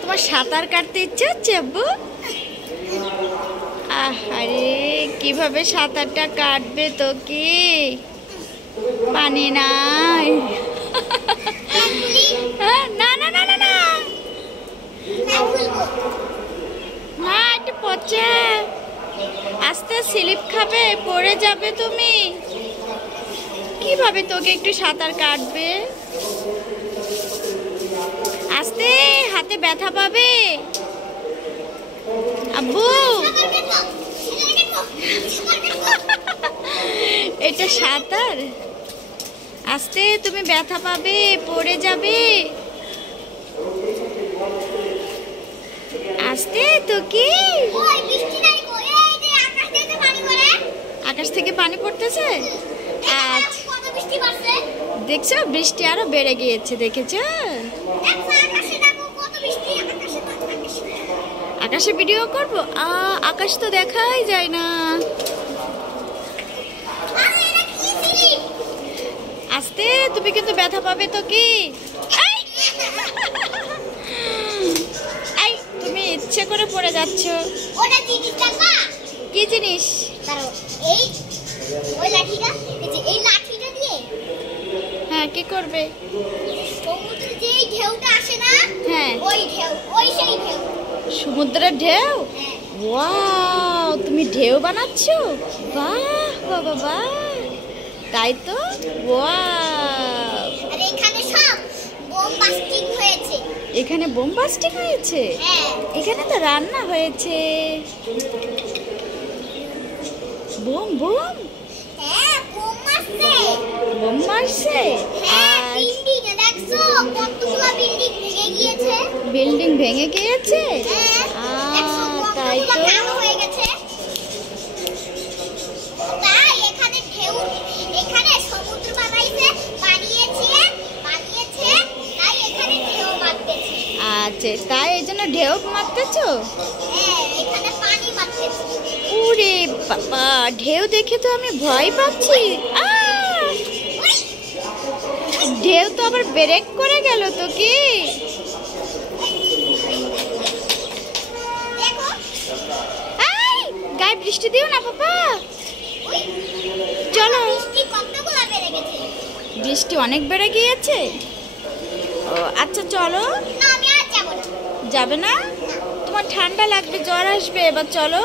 তোমার সাঁতার কাটতে ইচ্ছে হচ্ছে আব্বু? আরে কিভাবে সাঁতারটা কাটবে তো কি, পানি নাই। না না না না না না, একটু পচে আস্তে স্লিপ খাবে, পড়ে যাবে তুমি। কিভাবে তোকে একটু সাঁতার কাটবে? আস্তে, হাতে ব্যথা পাবে আব্বু। এটা সাঁতার, আস্তে, তুমি ব্যথা পাবে, পড়ে যাবে। আস্তে তো কি, আকাশ থেকে পানি পড়তেছে। দেখছো বৃষ্টি আরো বেড়ে গিয়েছে, দেখেছো? আকাশে ভিডিও করবো? আকাশ তো দেখাই যায় না। আস্তে, তুমি কিন্তু ব্যথা পাবে তো কি। তুমি ইচ্ছে করে পড়ে যাচ্ছ। কি জিনিস? হ্যাঁ, কি করবে? হ্যাঁ, সমুদ্রের ঢেউ। ওয়াও, তুমি ঢেউ বানাচ্ছো? বাহ বাবা বাহ, তাই তো। ওয়াও, এখানে বোম বাস্টিং হয়েছে। এখানে তো রান্না হয়েছে। বোম বোম বোম মারছে। বিল্ডিং ভেঙে গিয়েছে। তাই তো। আচ্ছা, তাই এই জন্য ঢেউ মারতেছো? ওরে বাবা, ঢেউ দেখে তো আমি ভয় পাচ্ছি। ঢেউ তো আবার ব্রেক করে গেল তো কি। গায়ে বৃষ্টি দিও না বাবা। চলো, বৃষ্টি অনেক বেড়ে গিয়েছে। ও আচ্ছা, চলো। যাবে না? তোমার ঠান্ডা লাগবে, জ্বর আসবে। এবার চলো।